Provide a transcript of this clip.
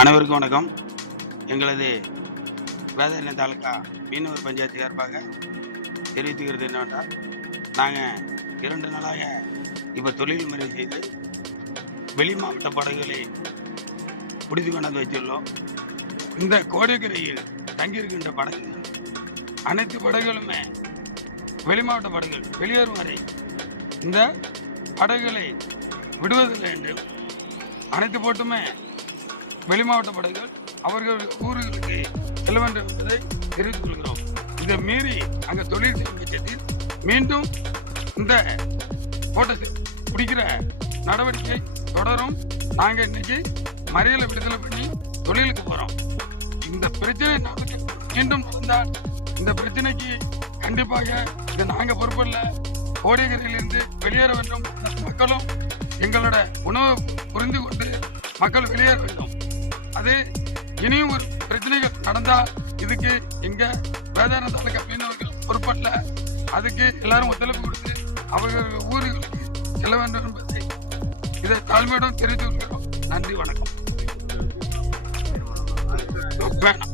அனைவருக்கும் வணக்கம். எங்களது வேதாரண்யம் தாலுகா மீனவர் பஞ்சாயத்து சார்பாக தெரிவித்துக்கிறது என்னவென்றால், நாங்கள் 2 நாளாக இப்போ தொழில் முறை செய்து வெளி மாவட்ட படகுகளை பிடித்து கொண்டாந்து வைத்துள்ளோம். இந்த கோடிக்கரையில் தங்கியிருக்கின்ற படகுகள் அனைத்து படகுகளுமே வெளி மாவட்ட படகுகள் வெளியேறும் வரை இந்த படகுகளை விடுவதில்லை என்றும், அனைத்து போட்டுமே வெளி மாவட்ட படகுகள் அவர்கள் ஊர்களுக்கு செல்ல வேண்டும் என்பதை தெரிவித்துக் கொள்கிறோம். இதை மீறி அங்கே தொழில் செய்யும் பட்சத்தில் மீண்டும் இந்த போட்டை பிடிக்கிற நடவடிக்கை தொடரும். நாங்கள் இன்னைக்கு மறியலை விடுதலை பண்ணி தொழிலுக்கு போகிறோம். இந்த பிரச்சனை மீண்டும் நடந்தால் இந்த பிரச்சனைக்கு கண்டிப்பாக இது நாங்கள் பொறுப்பில்ல. கோடியக்கரையிலிருந்து வெளியேற வேண்டும். மக்களும் எங்களோட உணவை புரிந்து கொண்டு மக்கள் வெளியேற வேண்டும். அது இனியும் ஒரு பிரச்சனைகள் நடந்தால் இதுக்கு எங்க வேதாரண்யம் தாலுகா மீனவர்கள் பொறுப்பல்ல. அதுக்கு எல்லாரும் ஒத்துழைப்பு கொடுத்து அவர்கள் ஊர்களுக்கு செல்ல வேண்டும் என்பதை இதை தாழ்மையுடன் தெரிவித்துக் கொள்கிறோம். நன்றி, வணக்கம். வேணாம்.